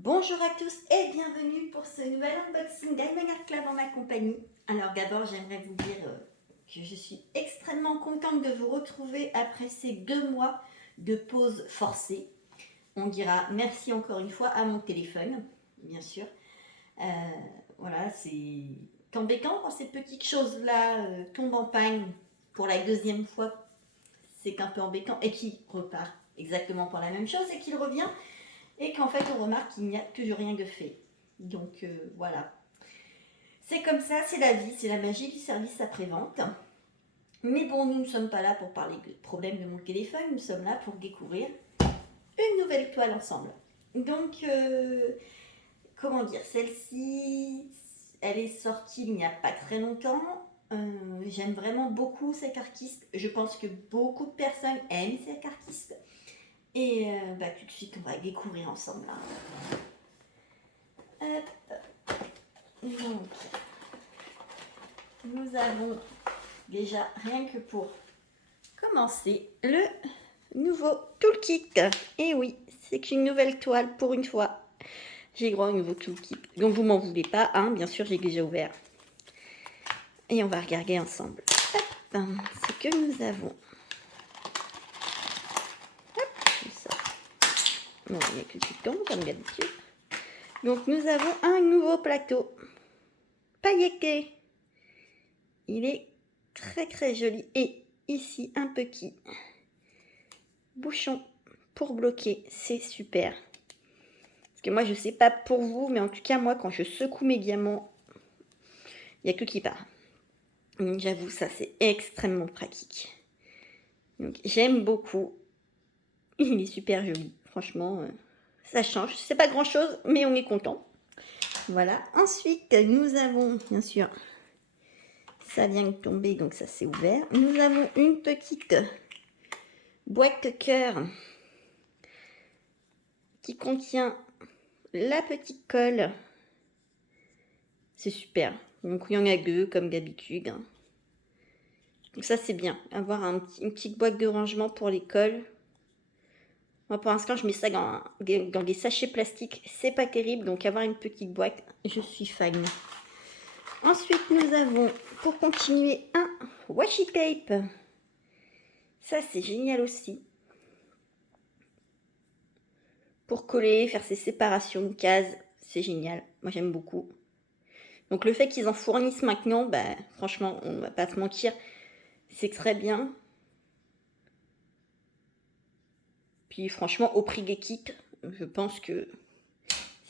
Bonjour à tous et bienvenue pour ce nouvel unboxing d'Almanac Club en ma compagnie. Alors d'abord j'aimerais vous dire que je suis extrêmement contente de vous retrouver après ces 2 mois de pause forcée. On dira merci encore une fois à mon téléphone, bien sûr. Euh, voilà, c'est embêtant quand ces petites choses-là tombent en panne pour la 2e fois. C'est un peu embêtant et qui repart exactement pour la même chose et qu'il revient et qu'en fait on remarque qu'il n'y a toujours rien de fait. Donc voilà. C'est comme ça, c'est la vie, c'est la magie du service après-vente. Mais bon, nous ne sommes pas là pour parler de problèmes de mon téléphone, nous sommes là pour découvrir une nouvelle toile ensemble. Donc, comment dire, celle-ci, elle est sortie il n'y a pas très longtemps. J'aime vraiment beaucoup cette artiste. Je pense que beaucoup de personnes aiment cette artiste. Et tout de suite, on va découvrir ensemble. Hop. Donc, nous avons déjà, rien que pour commencer, le nouveau toolkit. Et oui, c'est une nouvelle toile pour une fois. J'ai droit au nouveau toolkit. Donc vous m'en voulez pas, hein, bien sûr, j'ai déjà ouvert. Et on va regarder ensemble. Hop, ce que nous avons. Hop, ça. Bon, il n'y a que du temps, comme d'habitude. Donc nous avons un nouveau plateau pailleté. Il est très joli. Et ici, un petit bouchon pour bloquer. C'est super. Parce que moi, je sais pas pour vous, mais en tout cas, moi, quand je secoue mes diamants, il n'y a que qui part. Donc j'avoue, ça, c'est extrêmement pratique. Donc j'aime beaucoup. Il est super joli. Franchement, ça change. C'est pas grand-chose, mais on est content. Voilà. Ensuite, nous avons, bien sûr, ça vient de tomber, donc ça c'est ouvert. Nous avons une petite boîte cœur qui contient la petite colle. C'est super. Donc il y en a 2 comme d'habitude. Donc ça c'est bien. Avoir une petite boîte de rangement pour les colles. Moi pour l'instant je mets ça dans des sachets plastiques. C'est pas terrible. Donc avoir une petite boîte, je suis fan. Ensuite nous avons pour continuer un washi tape. Ça c'est génial aussi. Pour coller, faire ces séparations de cases, c'est génial. Moi j'aime beaucoup. Donc le fait qu'ils en fournissent maintenant, franchement, on va pas se mentir, c'est très bien. Puis franchement, au prix des kits, je pense que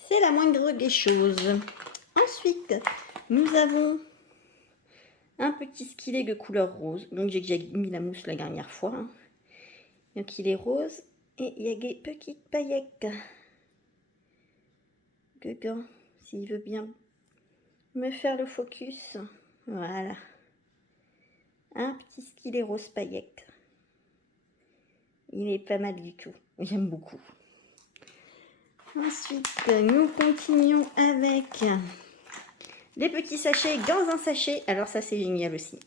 c'est la moindre des choses. Ensuite, nous avons un petit stylet de couleur rose. Donc j'ai déjà mis la mousse la dernière fois. Donc il est rose et il y a des petites paillettes dedans, s'il veut bien me faire le focus. Voilà. Un petit stylet rose paillette. Il est pas mal du tout. J'aime beaucoup. Ensuite, nous continuons avec des petits sachets dans un sachet. Alors ça, c'est génial aussi.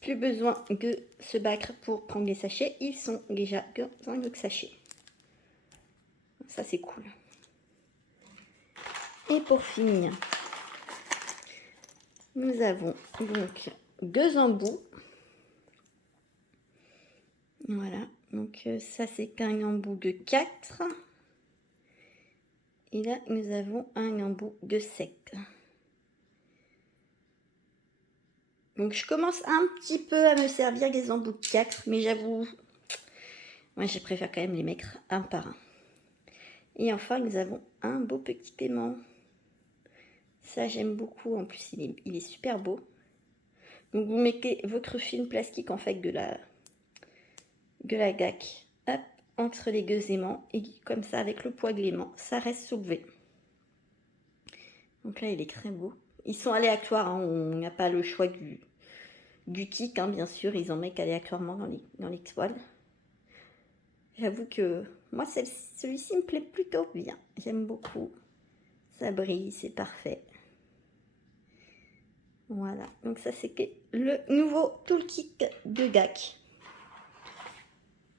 Plus besoin de se battre pour prendre les sachets. Ils sont déjà dans un autre sachet. Ça, c'est cool. Et pour finir, nous avons donc 2 embouts. Voilà. Donc ça, c'est un embout de 4. Et là, nous avons un embout de 7. Donc je commence un petit peu à me servir des embouts de 4, mais j'avoue, moi je préfère quand même les mettre un par un. Et enfin, nous avons un beau petit aimant. Ça, j'aime beaucoup. En plus, il est super beau. Donc vous mettez votre film plastique en fait de la GAC, hop, entre les 2 aimants. Et comme ça, avec le poids de l'aimant, ça reste soulevé. Donc là, il est très beau. Ils sont aléatoires, hein, on n'a pas le choix du kit, hein, bien sûr. Ils en mettent aléatoirement dans les toiles. J'avoue que moi, celui-ci me plaît plutôt bien. J'aime beaucoup. Ça brille, c'est parfait. Voilà, donc ça c'était le nouveau toolkit de GAC.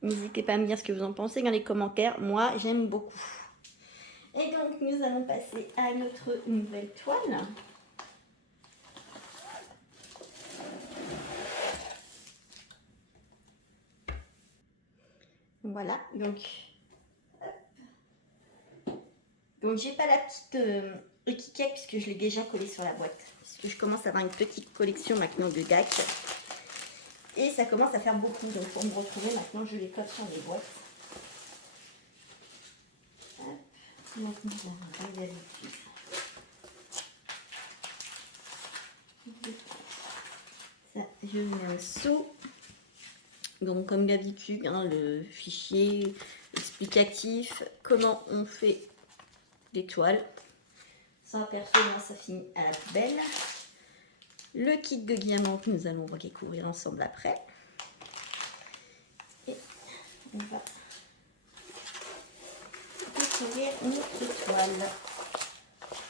N'hésitez pas à me dire ce que vous en pensez dans les commentaires. Moi, j'aime beaucoup. Et donc nous allons passer à notre nouvelle toile. Voilà, donc j'ai pas la petite étiquette puisque je l'ai déjà collée sur la boîte. Puisque je commence à avoir une petite collection maintenant de DAC. Et ça commence à faire beaucoup, donc pour me retrouver maintenant je les colle sur les boîtes. Hop. Donc nous avons comme d'habitude. Ça, je mets un seau. Donc comme d'habitude, hein, le fichier explicatif, comment on fait les toiles. Sans personnellement, ça finit à la poubelle. Le kit de diamants que nous allons découvrir ensemble après. Et on va découvrir notre toile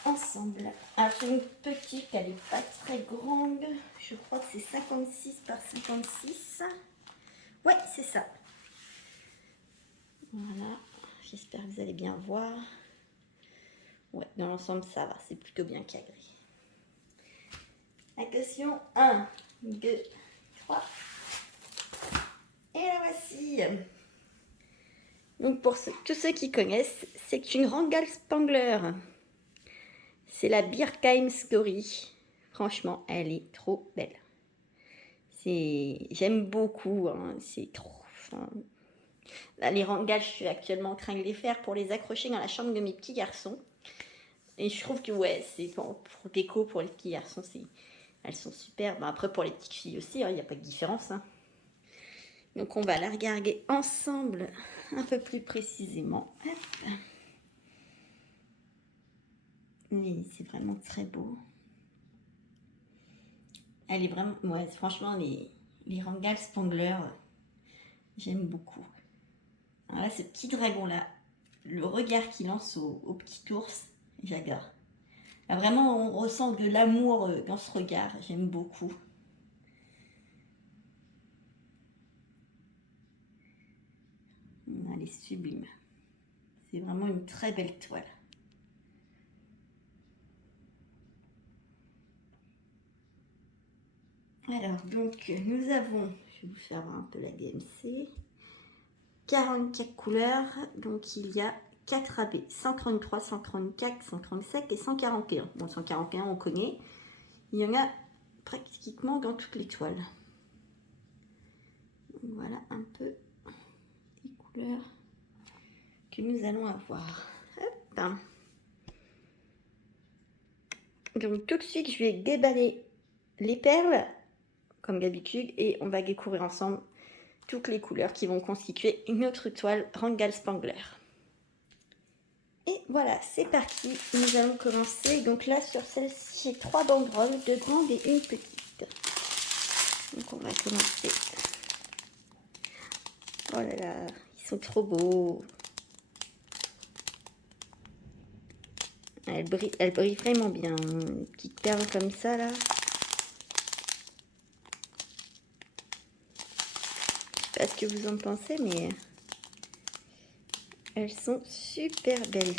ensemble. Alors c'est une petite, elle n'est pas très grande. Je crois que c'est 56 par 56. Ouais, c'est ça. Voilà, j'espère que vous allez bien voir. Ouais, dans l'ensemble, ça va, c'est plutôt bien cadré. La question 1, 2, 3. Et la voici. Donc pour tous ceux qui connaissent, c'est une Rangall Spangler. C'est la Birkheim Story. Franchement, elle est trop belle. J'aime beaucoup, hein, c'est trop... Enfin, là, les Rangall, je suis actuellement en train de les faire pour les accrocher dans la chambre de mes petits garçons. Et je trouve que ouais, c'est pour déco pour les petits garçons, elles sont super. Bon, après pour les petites filles aussi, il n'y a pas de différence. Hein. Donc on va la regarder ensemble un peu plus précisément. Hop. Oui, c'est vraiment très beau. Elle est vraiment, ouais, franchement les Rangall Spangler, j'aime beaucoup. Alors là, ce petit dragon là, le regard qu'il lance au petit ours, j'adore. Là, vraiment, on ressent de l'amour dans ce regard, j'aime beaucoup. Elle est sublime. C'est vraiment une très belle toile. Alors, donc, nous avons, je vais vous faire voir un peu la DMC, 44 couleurs, donc il y a 4 AB, 133, 134, 137 et 141. Bon, 141, on connaît. Il y en a pratiquement dans toutes les toiles. Donc, voilà un peu les couleurs que nous allons avoir. Hop. Donc, tout de suite, je vais déballer les perles, comme d'habitude, et on va découvrir ensemble toutes les couleurs qui vont constituer une autre toile Rangall Spangler. Et voilà, c'est parti, nous allons commencer. Donc là, sur celle-ci, j'ai 3 banderoles, 2 grandes et une petite. Donc on va commencer. Oh là là, ils sont trop beaux. Elle brille vraiment bien. Une petite perle comme ça, là. Je sais pas ce que vous en pensez, mais elles sont super belles.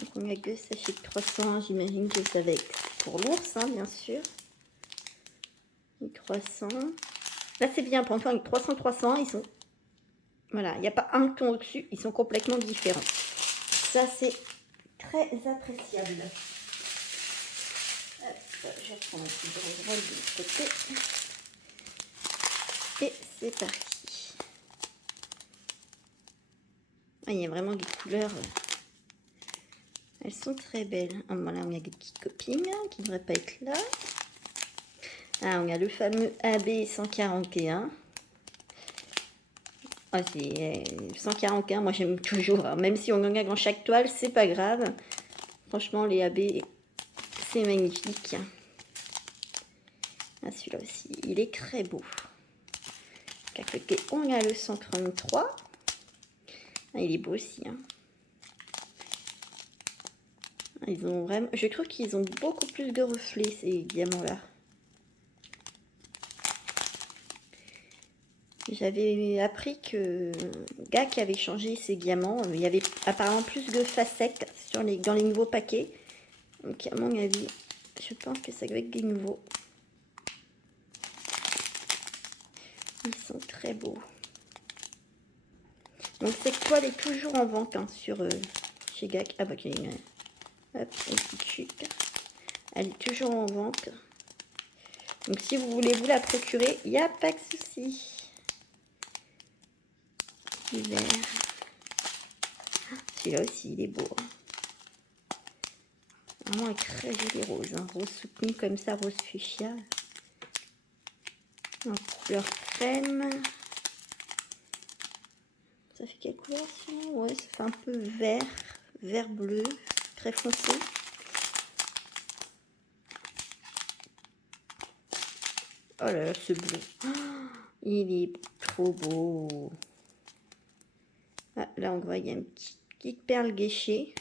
Donc on a 2 sachets de 300, j'imagine que ça va être pour l'ours, hein, bien sûr. Et 300. Là c'est bien, pour avec 300, 300, ils sont... Voilà, il n'y a pas un ton au-dessus, ils sont complètement différents. Ça c'est très appréciable. Hop, je reprends un petit banderole de l'autre côté. Et c'est parti. Ah, il y a vraiment des couleurs. Elles sont très belles. Ah, voilà, on a des petites copines qui ne devraient pas être là. Ah, on a le fameux AB 141. Ah, c'est 141, moi j'aime toujours. Hein. Même si on en a dans chaque toile, c'est pas grave. Franchement, les AB, c'est magnifique. Ah, celui-là aussi, il est très beau. À côté, on a le 133. Ah, il est beau aussi. Hein. Ils ont vraiment... Je trouve qu'ils ont beaucoup plus de reflets, ces diamants-là. J'avais appris que GAC avait changé ses diamants. Il y avait apparemment plus de facettes dans les nouveaux paquets. Donc à mon avis, je pense que ça doit être des nouveaux. Ils sont très beaux. Donc cette toile est toujours en vente hein, chez GAC. Ah bah ok, hop, une petite chute. Elle est toujours en vente. Donc si vous voulez vous la procurer, il n'y a pas de souci. Vert. Celui-là aussi, il est beau. Vraiment un très joli rose. Hein. Rose soutenu comme ça, rose fuchsia. En couleur crème. Ça fait quelle couleur sinon? Ouais, ça fait un peu vert. Vert bleu. Très foncé. Oh là là, ce bleu. Oh, il est trop beau. Ah, là, on voit, il y a une petite perle gâchée.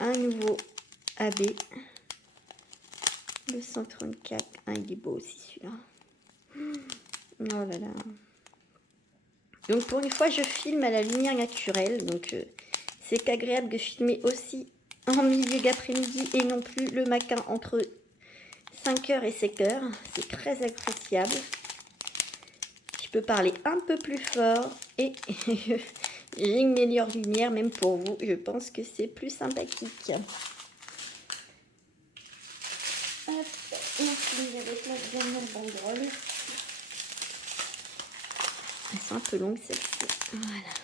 Un nouveau AB. Le 134. Ah, il est beau aussi celui-là. Oh là là. Donc pour une fois, je filme à la lumière naturelle. Donc c'est agréable de filmer aussi en milieu d'après-midi et non plus le matin entre 5h et 7h. C'est très appréciable. Je peux parler un peu plus fort et j'ai une meilleure lumière même pour vous. Je pense que c'est plus sympathique. Hop, on finit avec la dernière banderole. Elles sont un peu longues celles-ci. Voilà.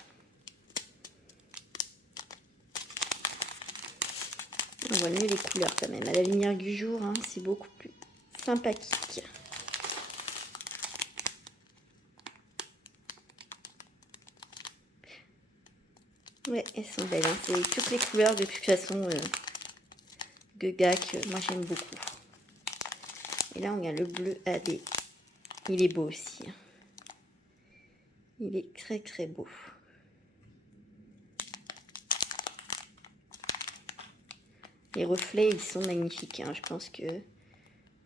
On voit mieux les couleurs quand même. À la lumière du jour, hein, c'est beaucoup plus sympathique. Ouais, elles sont belles. Hein. C'est toutes les couleurs de toute façon. GAC, moi j'aime beaucoup. Et là, on a le bleu AB. Il est beau aussi. Hein. Il est très très beau. Les reflets, ils sont magnifiques. Hein. Je pense que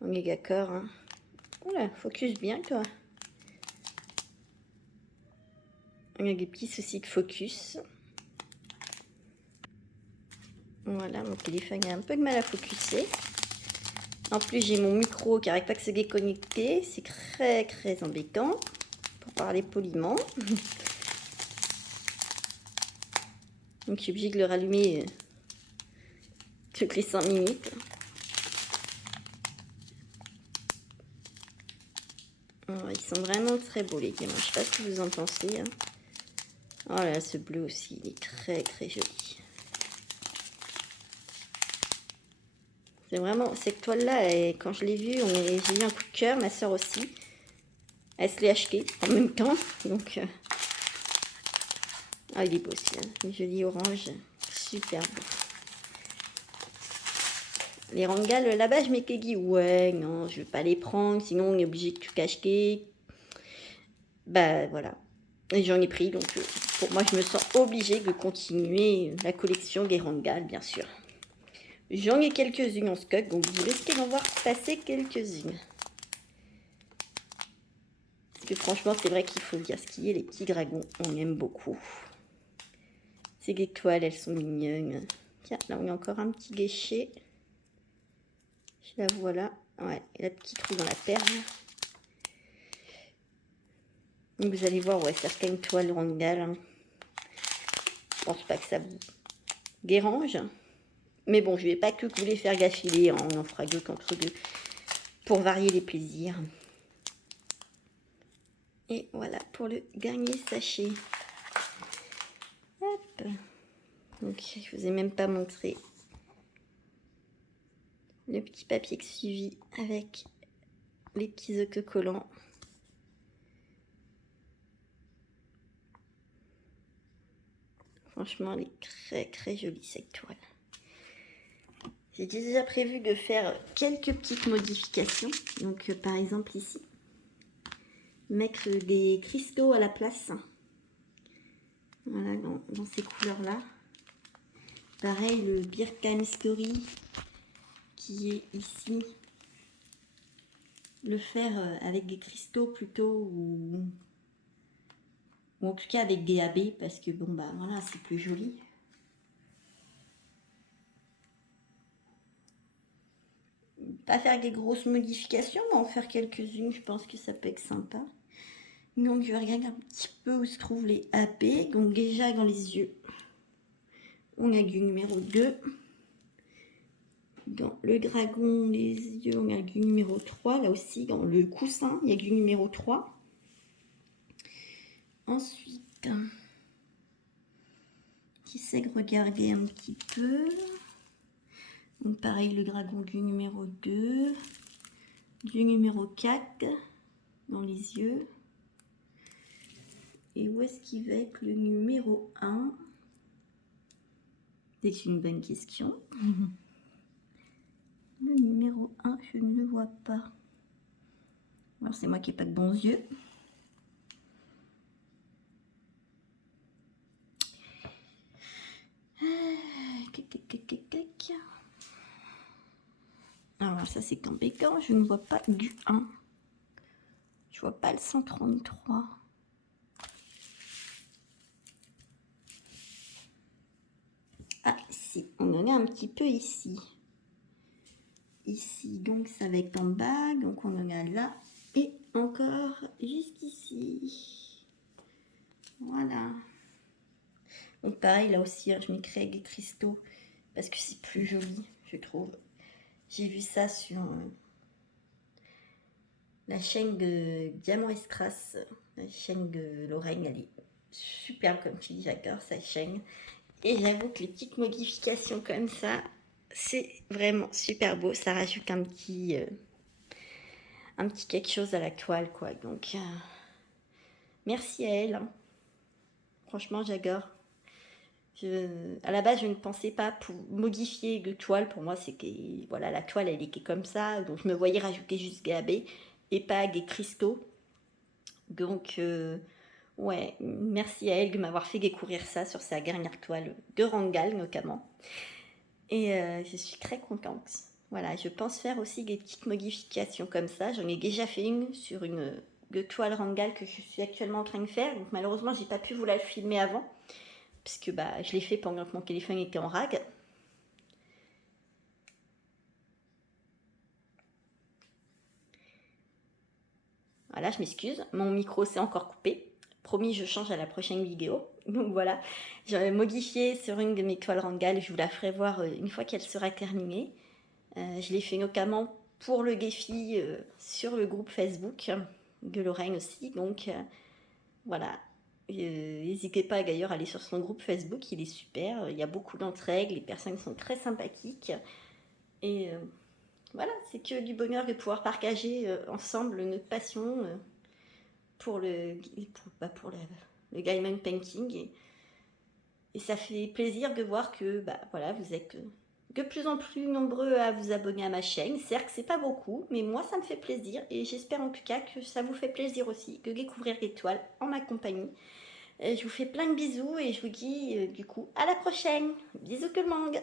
on est d'accord. Hein. Voilà, focus bien toi. On a des petits soucis de focus. Voilà, mon téléphone a un peu de mal à focuser. En plus, j'ai mon micro qui n'arrête pas de se déconnecter. C'est très très embêtant, pour parler poliment. Donc, je suis obligée de le rallumer toutes les 5 minutes. Oh, ils sont vraiment très beaux les diamants. Je ne sais pas ce que vous en pensez. Hein. Oh là, ce bleu aussi, il est très très joli. C'est vraiment, cette toile-là, quand je l'ai vue, j'ai eu un coup de cœur, ma soeur aussi. Elle se l'est achetée en même temps. Donc, ah, il est beau aussi. Hein. Un joli orange, super beau. Les rangals, là-bas, je m'étais dit, ouais, non, je ne vais pas les prendre, sinon on est obligé de tout acheter. Bah, voilà. Et j'en ai pris, donc pour moi, je me sens obligée de continuer la collection des rangals, bien sûr. J'en ai quelques-unes en stock, donc vous risquez d'en voir passer quelques-unes. Parce que franchement, c'est vrai qu'il faut dire ce qui est, les petits dragons, on aime beaucoup. Ces étoiles, elles sont mignonnes. Tiens, là, on a encore un petit guéché. Je la vois là. Ouais, et la petite trou dans la perle. Donc vous allez voir, ouais, certaines toiles rangales. Hein. Je pense pas que ça vous dérange. Mais bon, je vais pas que vous les faire gaffiler. Hein. On en fera deux contre deux. Pour varier les plaisirs. Et voilà pour le dernier sachet. Hop. Donc je vous ai même pas montré le petit papier que suivi avec les petits autocollants. Franchement, elle est très très jolie cette toile. J'ai déjà prévu de faire quelques petites modifications. Donc par exemple ici, mettre des cristaux à la place. Voilà, dans ces couleurs-là. Pareil, le Beer Can Story qui est ici. Je ne sais pas si vous voyez. Voilà, il y a des petits cristaux. Donc je vais mettre des cristaux à la place. Voilà, dans ces couleurs-là. Pareil, le Beer Can Story qui est ici. Pareil, le Beer Can Story qui est ici. Voilà, dans ces couleurs-là. Pareil, le Beer Can Story qui est ici. le faire avec des cristaux plutôt ou en tout cas avec des AB parce que bon bah voilà c'est plus joli. Pas faire des grosses modifications mais en faire quelques-unes, je pense que ça peut être sympa. Donc je regarde un petit peu où se trouvent les AP. Donc déjà dans les yeux on a du numéro 2. Dans le dragon, les yeux, on a du numéro 3. Là aussi, dans le coussin, il y a du numéro 3. Ensuite, qui sait regarder un petit peu. Donc pareil, le dragon du numéro 2. Du numéro 4 dans les yeux. Et où est-ce qu'il va être le numéro 1? C'est une bonne question. Le numéro 1, je ne le vois pas. Alors c'est moi qui n'ai pas de bons yeux. Alors ça c'est embêtant, je ne vois pas du 1. Je vois pas le 133. Ah si, on en a un petit peu ici. Ici, donc ça va être en bas, donc on en a là. Et encore jusqu'ici. Voilà. Donc pareil, là aussi, je m'y crée des cristaux parce que c'est plus joli, je trouve. J'ai vu ça sur la chaîne de Diamant et Strass, la chaîne de Lorraine. Elle est superbe comme fille, j'adore sa chaîne. Et j'avoue que les petites modifications comme ça, c'est vraiment super beau. Ça rajoute un petit quelque chose à la toile, quoi. Donc, merci à elle. Hein. Franchement, j'adore. À la base, je ne pensais pas pour modifier de toile. Pour moi, c'est que voilà, la toile, elle est comme ça. Donc, je me voyais rajouter juste gabé et pas des cristaux. Donc, ouais, merci à elle de m'avoir fait découvrir ça sur sa dernière toile de Rangal, notamment. Et je suis très contente. Voilà, je pense faire aussi des petites modifications comme ça. J'en ai déjà fait une sur une de toile Rangal que je suis actuellement en train de faire. Donc malheureusement, j'ai pas pu vous la filmer avant. Puisque bah, je l'ai fait pendant que mon téléphone était en rag. Voilà, je m'excuse. Mon micro s'est encore coupé. Promis, je change à la prochaine vidéo. Donc voilà, j'avais modifié sur une de mes toiles Rangal. Je vous la ferai voir une fois qu'elle sera terminée. Je l'ai fait notamment pour le défi sur le groupe Facebook de Lorraine aussi. Donc voilà, n'hésitez pas d'ailleurs à aller sur son groupe Facebook, il est super. Il y a beaucoup d'entraide, les personnes sont très sympathiques. Et voilà, c'est que du bonheur de pouvoir partager ensemble notre passion pour le diamond painting. Et ça fait plaisir de voir que bah, voilà, vous êtes de plus en plus nombreux à vous abonner à ma chaîne. Certes, c'est pas beaucoup, mais moi, ça me fait plaisir. Et j'espère en tout cas que ça vous fait plaisir aussi de découvrir l'étoile en ma compagnie. Je vous fais plein de bisous et je vous dis du coup à la prochaine. Bisous tout le monde!